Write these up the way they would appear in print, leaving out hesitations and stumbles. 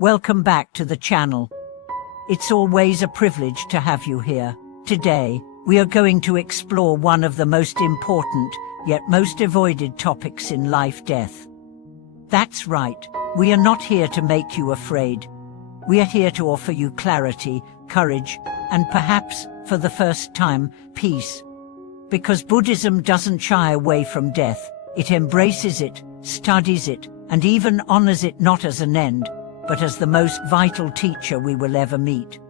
Welcome back to the channel. It's always a privilege to have you here. Today, we are going to explore one of the most important, yet most avoided topics in life: death. That's right, we are not here to make you afraid. We are here to offer you clarity, courage, and perhaps, for the first time, peace. Because Buddhism doesn't shy away from death, it embraces it, studies it, and even honors it not as an end, but as the most vital teacher we will ever meet.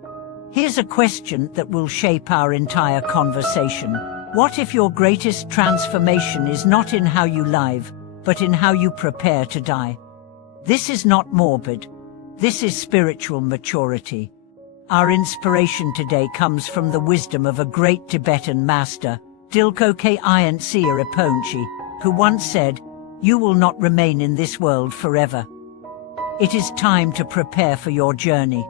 Here's a question that will shape our entire conversation. What if your greatest transformation is not in how you live, but in how you prepare to die? This is not morbid. This is spiritual maturity. Our inspiration today comes from the wisdom of a great Tibetan master, Dilgoke Ince Rinpoche, who once said, "You will not remain in this world forever. It is time to prepare for your journey."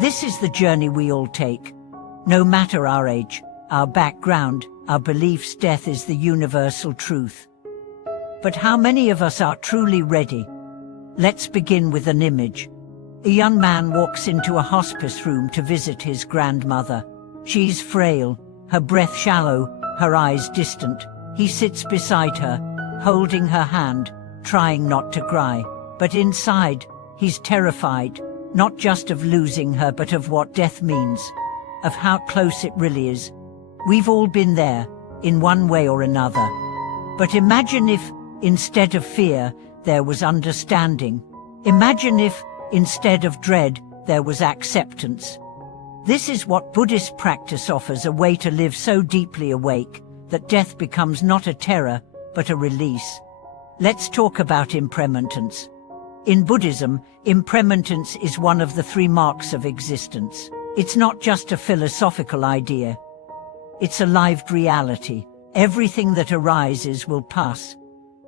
This is the journey we all take. No matter our age, our background, our beliefs, death is the universal truth. But how many of us are truly ready? Let's begin with an image. A young man walks into a hospice room to visit his grandmother. She's frail, her breath shallow, her eyes distant. He sits beside her, holding her hand, trying not to cry. But inside, he's terrified, not just of losing her but of what death means, of how close it really is. We've all been there, in one way or another. But imagine if, instead of fear, there was understanding. Imagine if, instead of dread, there was acceptance. This is what Buddhist practice offers: a way to live so deeply awake that death becomes not a terror, but a release. Let's talk about impermanence. In Buddhism, impermanence is one of the 3 marks of existence. It's not just a philosophical idea. It's a lived reality. Everything that arises will pass.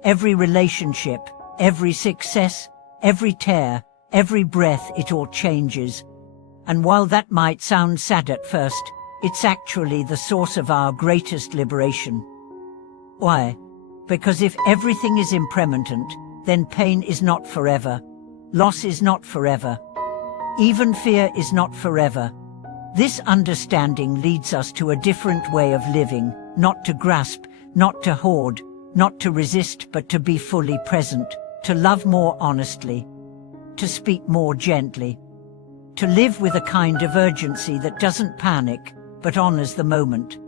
Every relationship, every success, every tear, every breath, it all changes. And while that might sound sad at first, it's actually the source of our greatest liberation. Why? Because if everything is impermanent, then pain is not forever. Loss is not forever. Even fear is not forever. This understanding leads us to a different way of living, not to grasp, not to hoard, not to resist, but to be fully present, to love more honestly, to speak more gently, to live with a kind of urgency that doesn't panic, but honors the moment.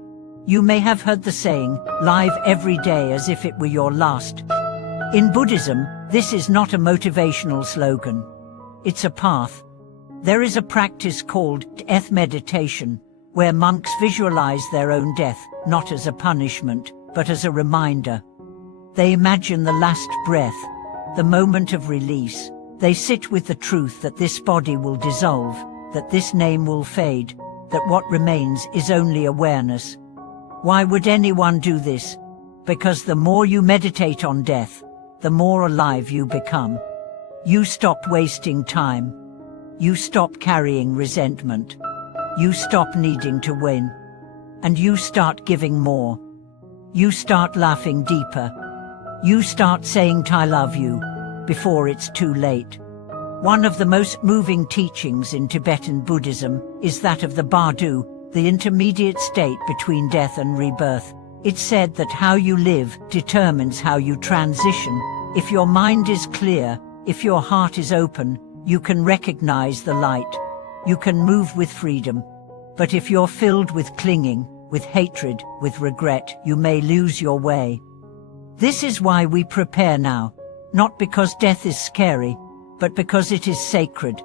You may have heard the saying, "Live every day as if it were your last." In Buddhism, this is not a motivational slogan. It's a path. There is a practice called death meditation, where monks visualize their own death, not as a punishment, but as a reminder. They imagine the last breath, the moment of release. They sit with the truth that this body will dissolve, that this name will fade, that what remains is only awareness. Why would anyone do this? Because the more you meditate on death, the more alive you become. You stop wasting time. You stop carrying resentment. You stop needing to win. And you start giving more. You start laughing deeper. You start saying "I love you" before it's too late. One of the most moving teachings in Tibetan Buddhism is that of the Bardo, the intermediate state between death and rebirth. It's said that how you live determines how you transition. If your mind is clear, if your heart is open, you can recognize the light. You can move with freedom. But if you're filled with clinging, with hatred, with regret, you may lose your way. This is why we prepare now, not because death is scary, but because it is sacred.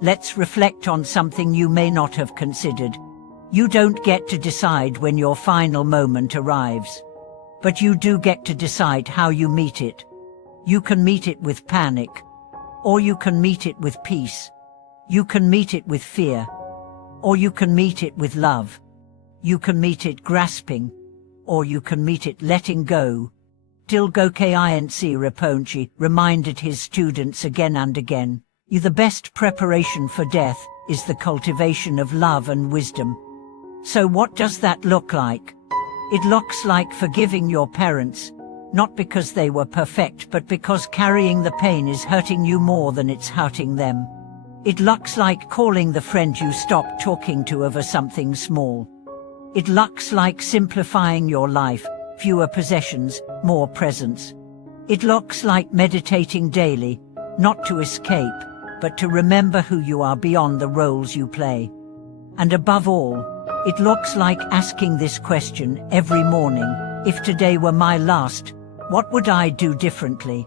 Let's reflect on something you may not have considered. You don't get to decide when your final moment arrives. But you do get to decide how you meet it. You can meet it with panic, or you can meet it with peace. You can meet it with fear, or you can meet it with love. You can meet it grasping, or you can meet it letting go. Dilgoke Ince Rinpoche reminded his students again and again, the best preparation for death is the cultivation of love and wisdom. So what does that look like? It looks like forgiving your parents, not because they were perfect, but because carrying the pain is hurting you more than it's hurting them. It looks like calling the friend you stopped talking to over something small. It looks like simplifying your life, fewer possessions, more presence. It looks like meditating daily, not to escape, but to remember who you are beyond the roles you play. And above all, it looks like asking this question every morning: if today were my last, what would I do differently?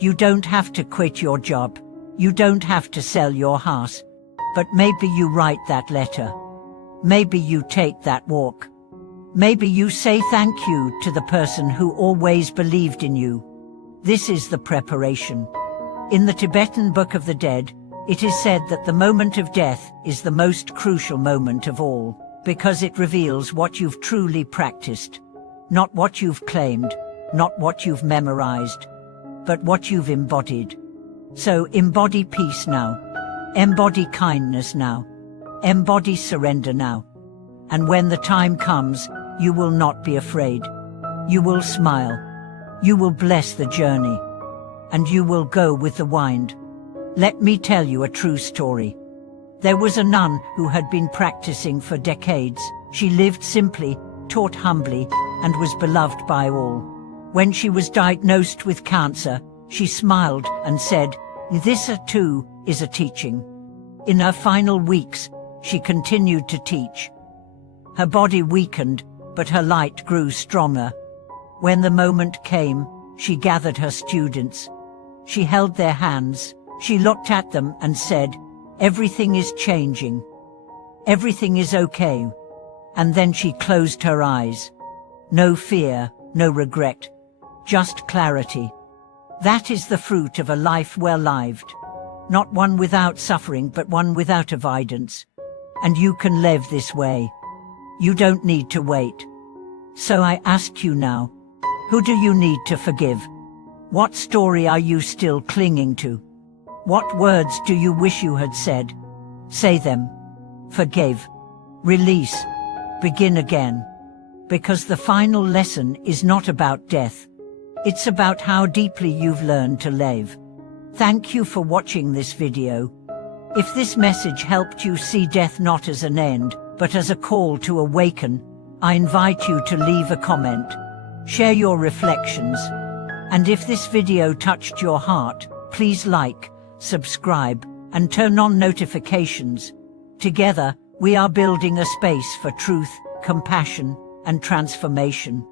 You don't have to quit your job. You don't have to sell your house. But maybe you write that letter. Maybe you take that walk. Maybe you say thank you to the person who always believed in you. This is the preparation. In the Tibetan Book of the Dead, it is said that the moment of death is the most crucial moment of all, because it reveals what you've truly practiced. Not what you've claimed, not what you've memorized, but what you've embodied. So embody peace now. Embody kindness now. Embody surrender now. And when the time comes, you will not be afraid. You will smile. You will bless the journey. And you will go with the wind. Let me tell you a true story. There was a nun who had been practicing for decades. She lived simply, taught humbly, and was beloved by all. When she was diagnosed with cancer, she smiled and said, "This too is a teaching." In her final weeks, she continued to teach. Her body weakened, but her light grew stronger. When the moment came, she gathered her students. She held their hands, she looked at them and said, "Everything is changing. Everything is okay." And then she closed her eyes. No fear, no regret, just clarity. That is the fruit of a life well lived. Not one without suffering, but one without avoidance. And you can live this way. You don't need to wait. So I ask you now, who do you need to forgive? What story are you still clinging to? What words do you wish you had said? Say them. Forgive. Release. Begin again. Because the final lesson is not about death. It's about how deeply you've learned to live. Thank you for watching this video. If this message helped you see death not as an end, but as a call to awaken, I invite you to leave a comment. Share your reflections. And if this video touched your heart, please like, subscribe, and turn on notifications. Together, we are building a space for truth, compassion, and transformation.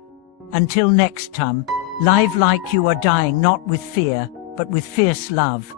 Until next time, live like you are dying, not with fear, but with fierce love.